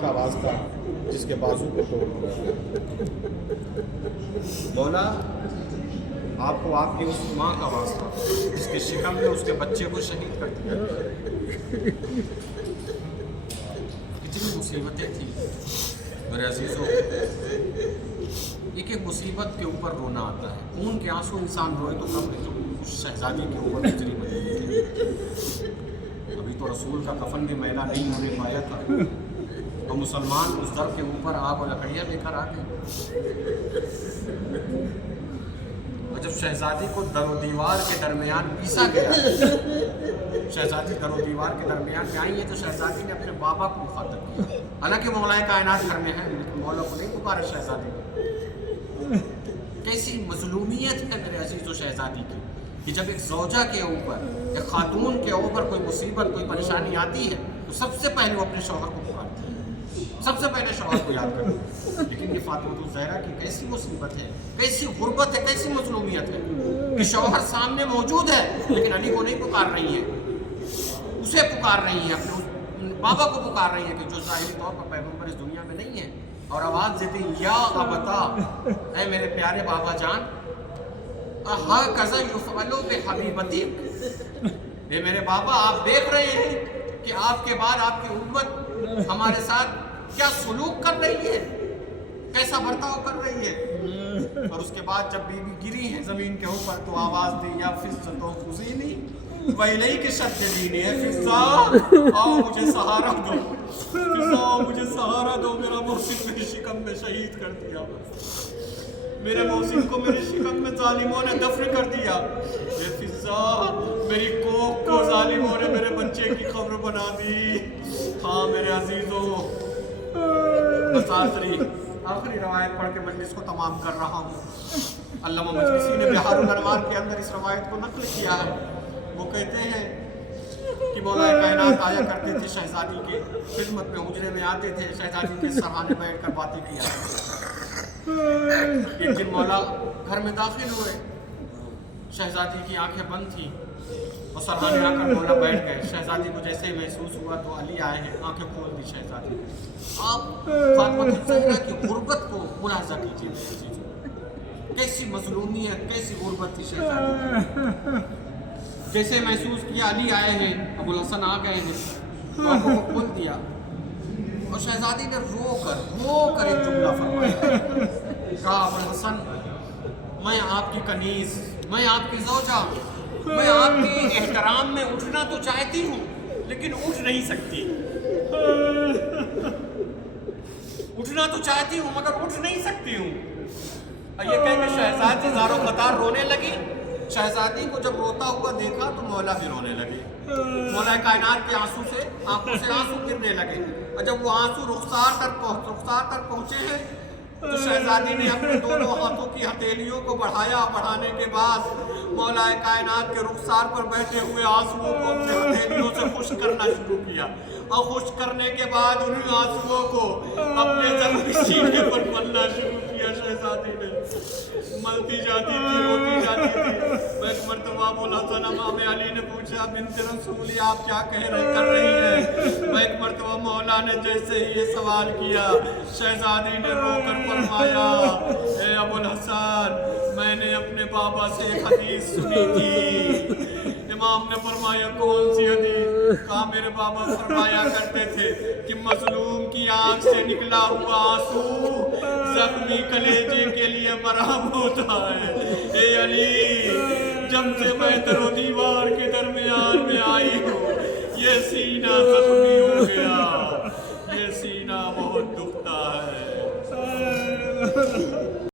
کا آواز تھا جس کے بازو پہ توڑ دیا۔ مولا آپ کو آپ کی اس ماں کا آواز تھا جس کے شکم میں اس کے بچے کو شہید کر دیا۔ کتنی مصیبتیں تھیں میرے عزیزوں، ایک ایک مصیبت کے اوپر رونا آتا ہے۔ خون کے آنسو انسان روئے تو کم ہے، جو اس شہزادی کے اوپر گزری مدد۔ ابھی تو رسول کا کفن بھی میلا نہیں ہونے پایا تھا، تو مسلمان اس در کے اوپر آگ و لکڑیاں لے کر آ گئے۔ اور جب شہزادی کو در و دیوار کے درمیان پیسا گیا، شہزادی در و دیوار کے درمیان میں آئی ہے، تو شہزادی نے اپنے بابا کو مخاطب کیا۔ حالانکہ مولا کائنات گھر میں ہے، لیکن مولا کو نہیں پکارا شہزادی کو۔ کیسی مظلومیت ہے میرے عزیز و شہزادی کی، کہ جب ایک زوجہ کے اوپر، ایک خاتون کے اوپر کوئی مصیبت، کوئی پریشانی آتی ہے، تو سب سے پہلے وہ اپنے شوہر کو پکارتی ہے، سب سے پہلے شوہر کو یاد کرتی ہے۔ لیکن یہ فاطمہ الزہرا کی کیسی مصیبت ہے، کیسی غربت ہے، کیسی مظلومیت ہے کہ شوہر سامنے موجود ہے لیکن علی کو نہیں پکار رہی ہے، اسے پکار رہی ہے، اپنے بابا کو پکار رہی ہے، کہ جو ظاہری طور پر پیغمبر اس دنیا میں نہیں ہے، اور آواز دیتی یا ابتا، اے میرے پیارے بابا جان، ہاکذا یفعل بحبیبتی، اے میرے بابا آپ دیکھ رہے ہیں کہ آپ کے بعد آپ کی امت ہمارے ساتھ کیا سلوک کر رہی ہے، کیسا برتاؤ کر رہی ہے۔ اور اس کے بعد جب بی بی گری ہے زمین کے اوپر تو آواز دی یا فضّۃ خذینی وإلیک شدّینی، اے فضّا آؤ مجھے سہارا دو، فضّا آؤ مجھے سہارا دو، میرا محسن میری شکم میں شہید کر دیا، میرے محسن کو میری شکم میں ظالموں نے دفن کر دیا، اے فضّا میری کوکھ کو ظالموں نے میرے بچے کی قبر بنا دی۔ ہاں میرے عزیزوں، بس آخری روایت پڑھ کے مجلس کو تمام کر رہا ہوں۔ علامہ مجلسی نے بہار الانوار کے اندر اس روایت کو نقل کیا ہے۔ وہ کہتے ہیں کہ مولا کائنات آیا کرتے تھے شہزادی کے خدمت میں، حجرے میں آتے تھے، شہزادی کے سرحانے بیٹھ کر باتیں کیا کرتے تھے۔ ایک دن مولا گھر میں داخل ہوئے، شہزادی کی آنکھیں بند تھیں، اور سرحانے آ کر مولا بیٹھ گئے۔ شہزادی کو جیسے ہی محسوس ہوا تو علی آئے ہیں، آنکھیں کھول دی شہزادی۔ آپ فاطمہ الزہرا کی غربت کو ملاحظہ کیجیے، کیسی مظلومیت، کیسی غربت تھی شہزادی کی۔ جیسے محسوس کیا علی آئے ہیں، ابو الحسن آ گئے ہیں، تو آنکھوں کو کھول دیا، اور شہزادی نے رو کر ایک جملہ فرمایا، کہا ابو الحسن میں آپ کی کنیز، میں آپ کی زوجہ، میں آپ کے احترام میں اٹھنا تو چاہتی ہوں لیکن اٹھ نہیں سکتی، اٹھنا تو چاہتی ہوں مگر اٹھ نہیں سکتی ہوں۔ اور یہ کہہ کہ شہزادی زار و قطار رونے لگی۔ شہزادی کو جب روتا ہوا دیکھا تو مولا بھی رونے لگے، مولا کائنات کے آنسو سے آنکھوں سے آنسو گرنے لگے، اور جب وہ آنسو رخسار تک پہنچے ہیں تو شہزادی نے اپنے دونوں ہاتھوں کی ہتھیلیوں کو بڑھانے کے بعد مولا کائنات کے رخسار پر بیٹھے ہوئے آنسوؤں کو اپنے ہتھیلیوں سے خشک کرنا شروع کیا، اور خشک کرنے کے بعد انہیں آنسوؤں کو اپنے زخمی سینے پر ملنا شروع کیا۔ شہزادی نے ملتی جاتی تھی، روتی جاتی تھی۔ ایک مرتبہ ابو الحسن امام علی نے پوچھا بنت رسول آپ کیا کر رہی ہیں؟ ایک مرتبہ مولا نے جیسے ہی یہ سوال کیا، شہزادی نے رو کر فرمایا، اے ابو الحسن میں نے اپنے بابا سے ایک حدیث سنی تھی۔ امام نے فرمایا کون سی حدیث؟ کہا میرے بابا فرمایا کرتے تھے کہ مظلوم کی آنکھ سے نکلا ہوا آنسو زخمی کلیجے کے لیے مرہم ہوتا ہے۔ اے علی جب سے میں در و دیوار